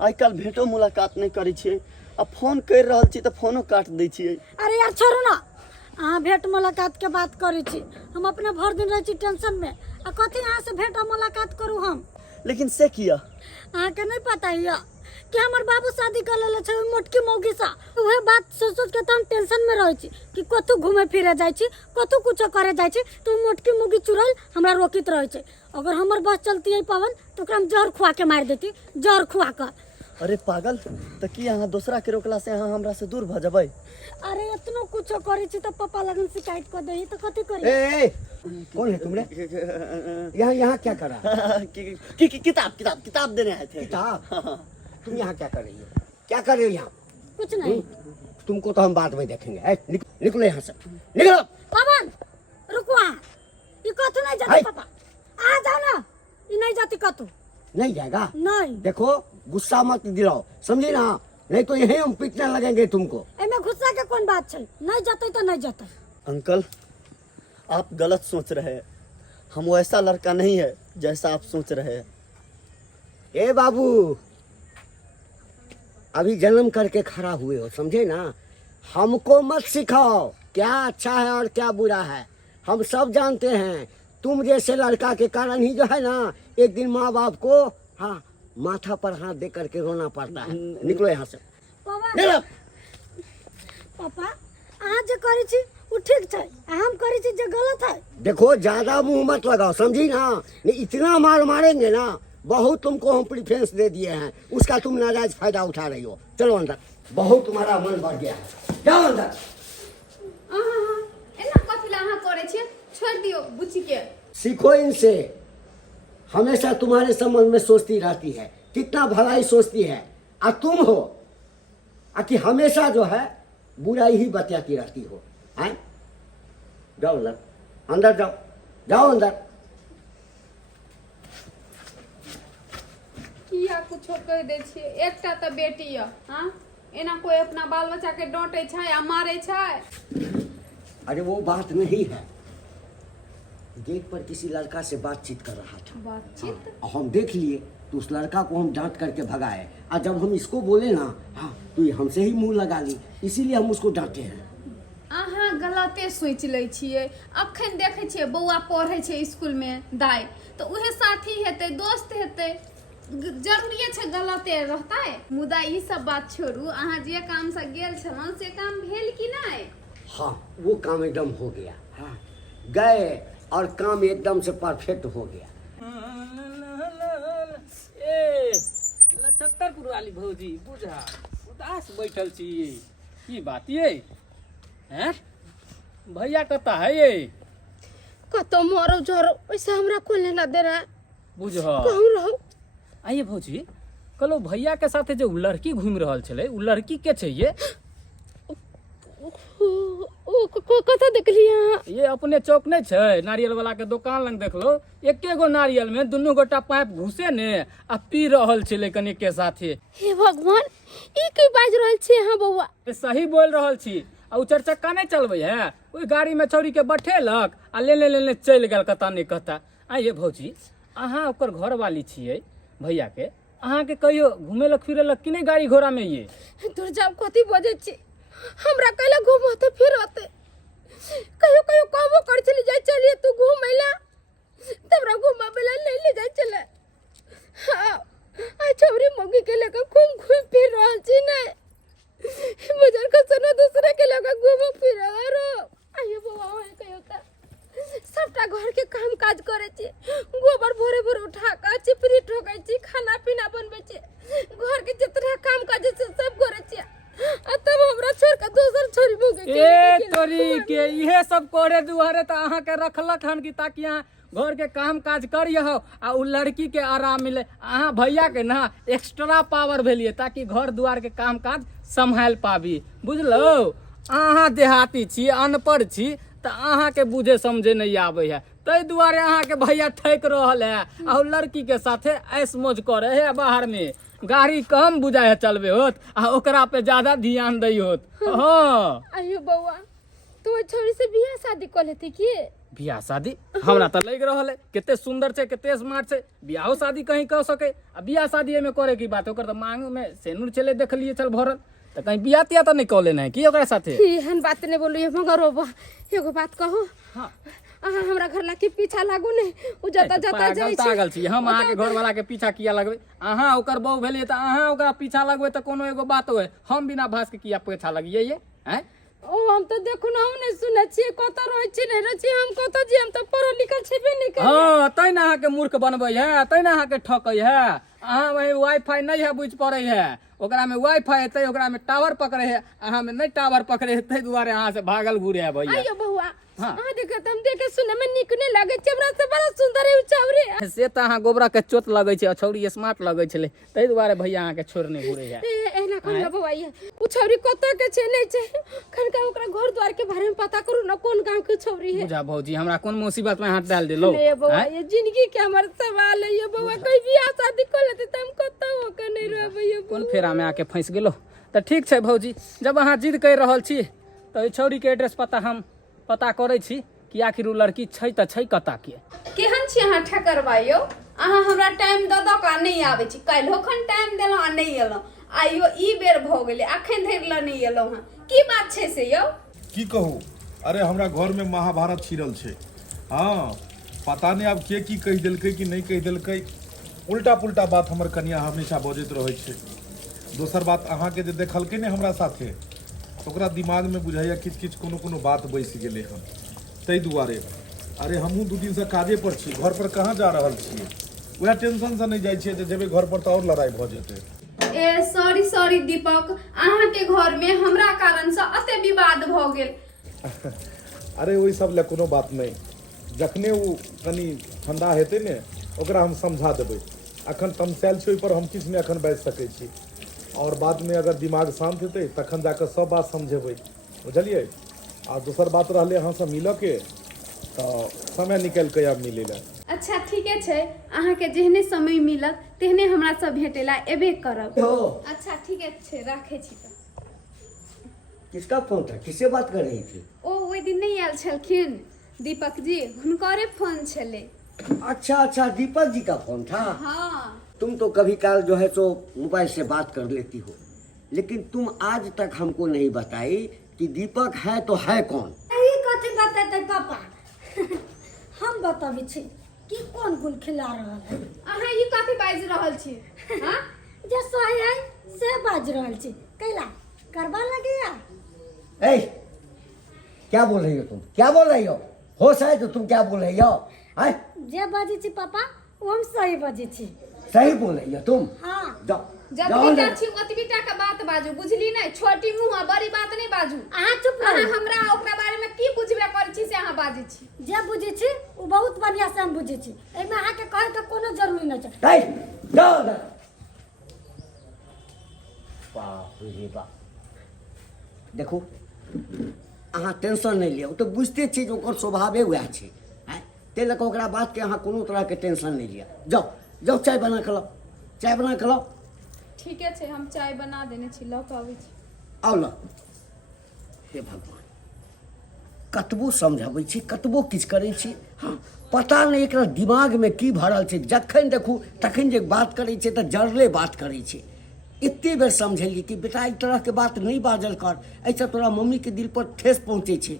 आइ काल्हि भेंटो मुलाकात नहीं करै छियै आ फोन कर रहल छी तऽ फोनो काट दै छियै। अरे यार छोड़ो ना, अहाँ भेंट मुलाकात के बात करै छी, हम अपने भर दिन रहे छी टेंशन में आ कथी अहाँ से भेंट मुलाकात करू हम। लेकिन से किया अहाँ के नहीं पता है कि हमर बाबू शादी कर लेले छै मोटकी मौगी सा। उहे बात सोच सोच के तो हम टेंशन में रहे छी कि कतौ घूमे फिरे जाय छी, कतौ कुछो करे जाय छी तो मोटकी मौगी चुड़ैल हमरा रोकित रहे छै। अगर हमर बस चलती है पवन तो ओकरा हम जहर खुआ के मार देती, जहर खुआ कर। अरे पागल, तो की अहाँ दूसरा के रोकला से अहाँ हमरा से दूर भ जबै? अरे इतना कुछो करे छी तो पापा लगन शिकायत कर दे तो कथी करी? ए, कौन है तुमने? यहाँ क्या कर रहा है? किताब देने आए थे। किताब? तुम यहाँ क्या कर रही हो? क्या कर रही हो यहाँ? कुछ नहीं। तुमको तो हम बाद में देखेंगे। निकलो यहाँ से, निकलो। पवन रुको, ये कथू नहीं जाती पापा, आ जाओ ना, ये नहीं जाती कथू। नहीं जाएगा? नहीं। देखो गुस्सा मत दिलाओ, समझी ना, नहीं तो यही हम पीटने लगेंगे तुमको। एमे गुस्सा के कौन बात है? नहीं जाते तो नहीं जाते। अंकल, आप गलत सोच रहे हैं, हम वैसा लड़का नहीं है जैसा आप सोच रहे हैं। ए बाबू, अभी जन्म करके खड़ा हुए हो, समझे ना, हमको मत सिखाओ क्या अच्छा है और क्या बुरा है। हम सब जानते हैं, तुम जैसे लड़का के कारण ही जो है ना, एक दिन माँ बाप को हाँ माथा पर हाथ दे करके रोना पड़ता है। निकलो यहाँ से। पवन, पापा अहाँ जे करे छी वो ठीक छै, हम करे छी जे गलत है। देखो ज्यादा मुंह मत लगाओ, समझी ना, नहीं इतना मार मारेंगे ना, बहुत तुमको हम प्रिफरेंस दे दिए हैं, उसका तुम नाजायज फायदा उठा रही हो। चलो अंदर, बहुत तुम्हारा मन बढ़ गया है, जाओ अंदर। एना कथी अहाँ करे छियै? छोड़ दियो बुच्ची के। सीखो इनसे, हमेशा तुम्हारे संबंध में सोचती रहती है, कितना भलाई सोचती है, और तुम हो कि हमेशा जो है बुराई ही बतियाती रहती हो। हैं? जाओ अंदर, अंदर जाओ, जाओ अंदर। किया कुछो कह दे छियै? एकटा तो बेटी है, हाँ? एना कोई अपना बाल बच्चा के डांटे छै या मारे छै? अरे वो बात नहीं है, गेट पर किसी लड़का से बातचीत कर रहा था। बातचीत? हाँ, हम देख लिए तो उस लड़का को हम डांट करके भगाए, और जब हम इसको बोले ना हाँ तो ये हमसे ही मुंह लगा ली, इसीलिए हम उसको डांटे हैं। अहाँ गलते सोच ले छियै। अखन देखे छियै बौआ पढ़े छै स्कूल में दाई, तो उहे साथी हेतै, दोस्त हेतै, जरूरी छै गलते रहता है। मुदा ई सब बात छोड़ू, अहाँ जे काम से गेल छलहुँ से काम भेल कि नहीं? हाँ, वो काम एकदम हो गया। हाँ, गए और काम एकदम से परफेक्ट हो गया। ए लछत्तरपुर वाली भौजी बुझा उदास बैठल छी, की बात ये? हैं? भैया कता है ये? कतो मरो जरो वैसे हमरा को लेना दे रहा है। बुझ कहूँ रहो। आइए भौजी, कलो भैया के साथे जो लड़की घूम रहल छले, उ लड़की के छै ये? कथा देख लिया? ये अपने चौक नहीं छै, नारियल वाला के दुकान लग देख लो, एके गो नारियल में दुनू गोटा पाइप घुसे ने आ पी रहल छले कने के साथे। हे भगवान, ई की बाज रहल छी अहाँ बौआ? सही बोल रहल छी। आ उ चरचक्का नहीं चलबे है, ओई गाड़ी में छौरी के बैठेलक आ लेने चल गेल कता नहीं कता। आइए भौजी, अहाँ ओकर घर वाली छियै भैया के, अहाँ के कहियो घुमेलक फिरेलक कि नहीं गाड़ी घोड़ा में? ये दूर जाओ, कथी बजे छी? हमरा कहले घुमते फिरते, कहियो कहियो कहबो कर चली जाय, चलिए तू घूमेला, तबरा घुमाबेला नहीं ले जाय चले। हां, आ छौरी मौगी के लेके घूम फिर रहल छी नहीं, मजर का सना दूसरे के लेके घूम फिर रो। आइयो बाबा, ओए कहियो त सबटा घर के काम काज करे छी, गोबर भोरे भोरे उठा के चिपरी ठोकै छी, खाना पीना बनबै छी, घर के जितना काम काज छै सब करे छी, आ तब हमरा छोड़ के दोसर छोरी मौगी के ए तोरी के इहे सब करे दुआरे त अहाँ के रखलक हन कि ताकि अहाँ घर के काम काज करियो आ उ लड़की के आराम मिले। अहाँ भैया के ना एक्स्ट्रा पावर भेलिए ताकि घर दुआर के काम काज संभाल पाबी, बुझलो? अहाँ देहाती छी, अनपढ़ छी, त अहाँ के बुझे समझे नहीं आवे है, तै दुआरे अहाँ के भैया ठैक रहल है आ लड़की के साथे ऐश मौज करे है। बाहर में गाड़ी कम बुझाए है चलबे होत आ ओकरा पे ज्यादा ध्यान दै होत। हाँ आइयो बउआ, तू छोरी से बियाह शादी कर लेती की? बियाह शादी हमरा तो लग रहा है कितने सुंदर छे कितने स्मार्ट छे बियाह शादी कहीं कह सके आ बियाह शादी में करे की बात ओकर तो मांग में सेनुर चले देख लिए चल भरल तो कहीं बियाह तिया तो नहीं कह लेना है की ओकरा साथे एहन बात नहीं बोलिए मगर एगो बात कहो हाँ अहाँ हमरा घर ला के पीछा लागू ने उ जता जता जाई छै पागल छी हम अहाँ के घर वाला के पीछा किया लगबे अहाँ ओकर बहू भेलिए तो अहाँ ओकरा पीछा लगबे तो कोनो एगो बात होय हम बिना भास के किया पीछा लगिए ये हैं ओ हम तो देखु ना हम नहीं सुने छिए कत रहै छी नहीं रहै छी हम कत जी हम तो पढ़ल लिखल छेबे नहीं कर हां तै ना अहाँ के मूर्ख बनबै है तै ना अहाँ के ठकै है अहाँ वही वाईफाई नहीं है बुझ पड़े है ओकरा में वाईफाई है तै ओकरा में टावर पकड़े है अहाँ में नहीं टावर पकड़े है तै दुआरे अहाँ से भागल घुरे है भैया आइयो बहुआ हाँ। अहाँ देखत हम देखे सुने में निक नहीं लागे चबरा से बड़ा सुंदर है उचावरे से तो अहाँ गोबरा के चोट लगे छै अछौरी स्मार्ट लगे छले तै दुआरे भैया अहाँ के छोड़ने घुरे है एना कोन बहुआ ये उचावरी कत के छै नहीं छै खनका ओकरा घर द्वार के बारे में पता करू ना कोन गांव के छौरी है बुझा भौजी हमरा कोन मुसीबत में हाथ डाल देलो रे बहुआ ये जिंदगी के हमर सवाल है ये बहुआ कोई बियाह शादी कर लेते त हम कत हो के नहीं रहबै ये कोन फेरा में आके फंस गेलो तो ठीक छै भौजी जब अहाँ जिद कर रहल छी तो छौरी के एड्रेस पता करे छी कि आखिर उ लड़की छै त छै कता के केहन छी अहाँ ठकरबाइयो अहाँ हमरा टाइम द द का नहीं आबै छी काल्हि खन टाइम देलौ आ नहीं एलौ आइयो ई बेर भ गेलै अखन धरि ल नहीं एलौ हँ की बात छै से यौ की कहू अरे हमरा घर में महाभारत छिड़ल छै हाँ पता नहीं आब के की कहि देलकै कि नहीं कहि देलकै उल्टा पुल्टा बात हमर कनिया हमेशा बजैत रहै छै दोसर बात अहाँ के जे देखलकै ने हमरा साथे ओकरा दिमाग में बुझाइया किछ किछ कोनो बात बैस गेलै हन तै दुआरे अरे हमहूँ 2 दिन से काजे पर छी घर पर कहाँ जा रहल छियै वह टेंशन से नहीं जाइ छियै जे जेबै घर पर तो और लड़ाई भ जेतै ए सॉरी दीपक अहाँ के घर में हमरा कारण से अते विवाद भ गेल अरे वही सब ले कोनो बात नहीं जखने वो कनी ठंडा हेतै ने ओकरा हम समझा देबै अखन तमसाइल छै ओहि पर हम किछ नहीं अखन बाजि सकै छी और बाद में अगर दिमाग शांत हेतै तखन जाकर सब बात समझेबै बुझलिए आ दोसर बात रहलै अहाँ से मिलऽ के तो समय निकालि के आब मिलै लए अच्छा ठीके छै अहाँ के जेहने समय मिलत तेहने हमरा से भेटेला एबे करब हो अच्छा ठीके छै राखै छी त किसका फोन था किससे बात कर रही थी ओ ओइ दिन नहीं आयल छलखिन दीपक जी हुनकरे फोन छले अच्छा दीपक जी का फोन था हाँ तुम तो कभी काल जो है सो मोबाइल से बात कर लेती हो लेकिन तुम आज तक हमको नहीं बताई कि दीपक है तो है कौन यही कथी बतेतै पापा हम बताबै छी कि कोन गुल खिला रहल है अहाँ ई कथी बाजि रहल छी हाँ जे सही है से बाज रहल छी कैला करबा लगिया ए क्या बोल रही हो तुम क्या बोल रही हो होश है तो तुम क्या बोल रही हो हैं जे बाजै छी पापा ओ हम सही बाजै छी सही बोल रही हो तुम हाँ जाओ जब जाओ बेटा ना। छी ओतबीटा के बात बाजू बुझली नहीं छोटी मुंह बड़ी बात नहीं बाजू अहाँ चुप अहाँ रहो हमरा ओकरा बारे में की बुझबे करै छी से अहाँ बाजै छी जे बुझै छी ओ बहुत बढ़िया से हम बुझै छी एमे अहाँ के कहे के कोनो जरूरी नहीं छै ए, जाओ ना। बाप रे बाप देखो अहाँ टेंशन नहीं लिया तो बुझते छी जो ओकर स्वभावे वएह छै हैं ते लक ओकरा बात के अहाँ कोनो तरह के टेंशन नहीं लिया जाओ चाय बना के लाओ ठीके छै हम चाय बना देने छी लऽ के आबै छी आओ ला हे भगवान कतबो समझाबै छी कतबो किछु करै छी हाँ पता नहीं एकरा दिमाग में की भरल छै जखन देखू तखन जे बात करै छै तऽ जरले बात करै छै एते बेर समझेलिए कि बेटा ई तरह के बात नहीं बाजल कर ऐसा तोरा मम्मी के दिल पर ठेस पहुँचे छै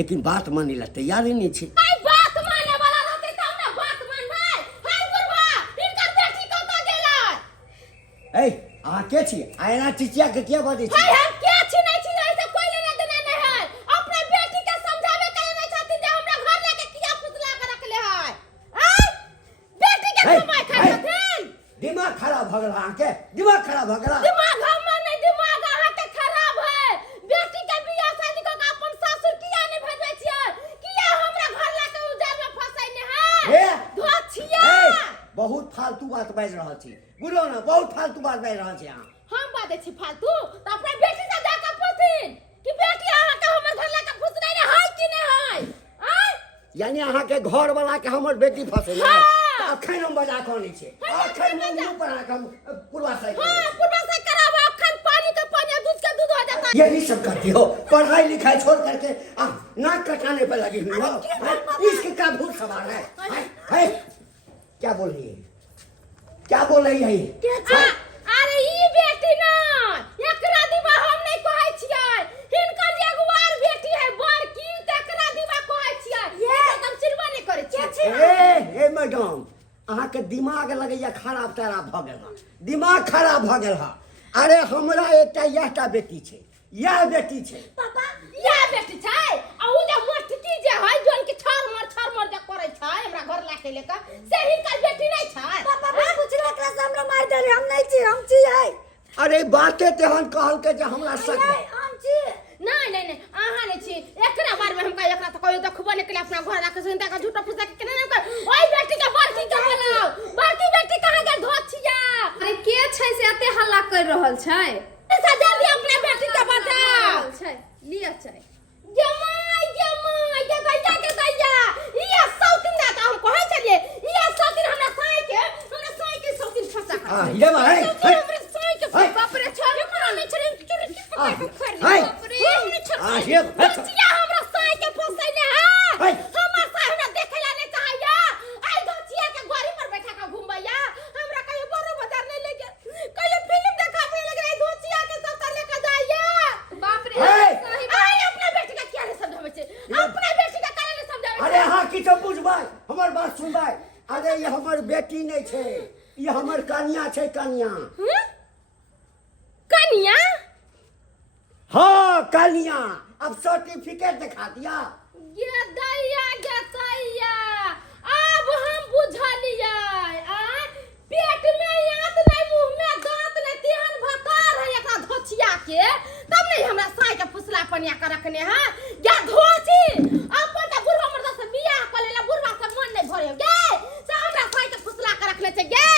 लेकिन बात माने ला तैयारे नहीं छै बात माने वाला रहते तब ना बात मानबै हाय बुढ़वा इनकर बेटी कतऽ गेलै ए अहाँ के छी आयना चिचिया के किया बाजै छी हाय हम के छी नहीं छी ऐसे कोई लेना देना नहीं है अपने बेटी के समझावे करे नहीं छथिन जे हमरा घर लेके किया फुसला के रखले है आ बेटी के ए, कमाई खाइ ए, छथिन दिमाग खराब भ गेल अहाँके दिमाग खराब भ गेल दिमाग हमर नहीं दिमाग अहाँ के खराब है बेटी के बियाह शादी क के अपन सासुर किया नहीं भेजै छियै किया हमरा घर लेके उजाड़ में फसैने है ए, धोछिया ए, बहुत फालतू बात बाजि रहल छी बुझलो ना बहुत फालतू बात बाजि रहल छी अहाँ हम बाजै छी फालतू त अपने बेटी से जाके पूछिन कि बेटी अहाँ के हमर घर लेके फुसनै है कि नहीं है आ यानी अहाँके घर वाला के हमर बेटी फंसे हाँ। अखन हम बजा कहने छै अखन मुंह पर अहाँके हम पूर्वाशय हां पूरा से कराबो अखन पानी के पानी दूध के दूध हो जाता है यही सब करती हो पढ़ाई लिखाई छोड़ करके नाक कटाने पर लगी हुई हो। इसके का भूत सवार है? क्या बोल रही है? क्या बोल रही है? अरे ई बेटी ना एकरा दिवा हम नहीं कहै छियै, हिनकर जे अगुआर बेटी है बड़की तकरा दिवा कहै छियै। ये हम चिरबा नहीं करे छियै। ए मैडम, अहाँ के दिमाग लगैया खराब तराब भ गेल ह, दिमाग खराब भ गेल ह। अरे हमरा एकटा यहटा बेटी छै, यह बेटी छै। पापा ये बेटी छै आ उ जे मोटकी जे है जोन के छर मर जे करे छै हमरा घर लाके लेके से हिनकर बेटी नहीं छै। पापा पूछला एकरा से हमरा मार देले, हम नहीं छी, हम छियै। अरे बाते तेहन कहल के जे हमरा शक बा। हम छी। नहीं आहा नहीं छी। एकरा बारे में हम कह एकरा त कोई देखबो नहीं के अपना घर लाके सुनता का झूठा फुसा के केना कर ओई बेटी के बड़की के बोलाओ। बड़की बेटी कहां के धोछिया? अरे के छै से एते हल्ला कर रहल छै? सजा दी अपना बेटी के बताओ। छै लिया छै जमाई के गैया ये सौतिन ना हम कहै छलिए ये सौतिन हमरा साई के सौतिन फंसा हां ये बा है। हमरा साई के बाप रे छोड़ एकरा नहीं छरे चोरी की पकड़ के खर बाप रे हमने हां ये बचिया हमरा साई के फंसैले है। हमर साई ना देखेला नहीं चाहिए। आई दचिया के गोरी पर बैठा के घुमैया हमरा कहियो बड़ो बाजार नहीं ले गया, कहियो फिल्म देखाबे लगे आई दचिया के सब कर लेके जाइए। बाप रे सही आई अपना बेटी का क्या नहीं समझावे छे, अपना बेटी का काहे नहीं समझावे छे? अरे हाँ किछो बुझबै, हमर बात सुनबै। अरे ये हमर बेटी नहीं छै, ये हमर कन्या छै, कन्या। कन्या? हाँ कन्या। अब सर्टिफिकेट दिखा दिया। ये दैया अब हम बुझलिए पेट में याद नहीं मुंह में दांत नहीं तेहन भकार है एकरा धोचिया के तब नहीं हमरा साई के फुसला पनिया के रखने हैं। या धोची अपन त बुढ़वा मर्दा से बियाह कर लेला, बुढ़वा से मन नहीं भरे गे से हमरा साई के फुसला के रखने छै गे।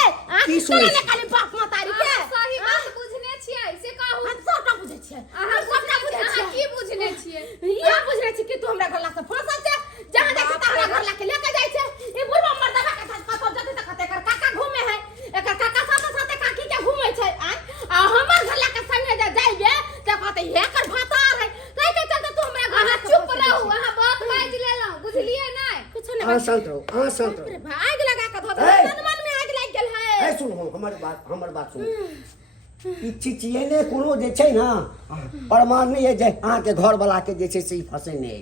की सुनै तोरा खाली बाप मतारी के सही बात बुझने छियै से कहू। हम सबटा बुझै छियै, हम सबटा बुझै छियै। की बुझने छियै? ये बुझने छी कि तू हमरा घर ला से फंसल छै, जहां देखि तहरा घर ला के लेके जाय छै। ई बुढ़वा मर्दा के साथ कतो जते तक कते कर काका घूमे है, एकर काका साथे साथे काकी के घूमे छै। आ हमर घर ला के संगे जे जाइबे त कहते एकर भातार है। तै के चलते तू हमरा घर ला चुप रहू, अहाँ बात बाज लेलौ, बुझलिए नहीं? कुछ नहीं हाँ शांत रहो, हाँ शांत रहो। आग लगा के धो दे, तन मन में आग लग गेल है। ए सुनो हमर बात सुनो। ई चिचिएने कोनो जे छै ना प्रमाण नहीं है जे अहाँ के घर वाला के जे छै से फंसेने है।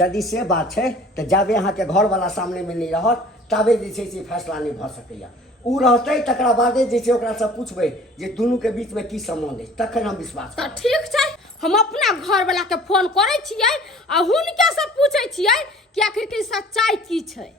यदि से बात छै त जाबे अहाँ के घर वाला सामने में नहीं रहत तबे जे छै से फैसला नहीं भ सकैया। उ रहतै तकरा बादे जे छै ओकरा से पूछबै जे दुनू के बीच में की संबंध है, तखन हम विश्वास त ठीक छै, हम अपना घर वाला के फोन करे छियै आ हुनके से पूछे छियै कि आखिर की सच्चाई की छै।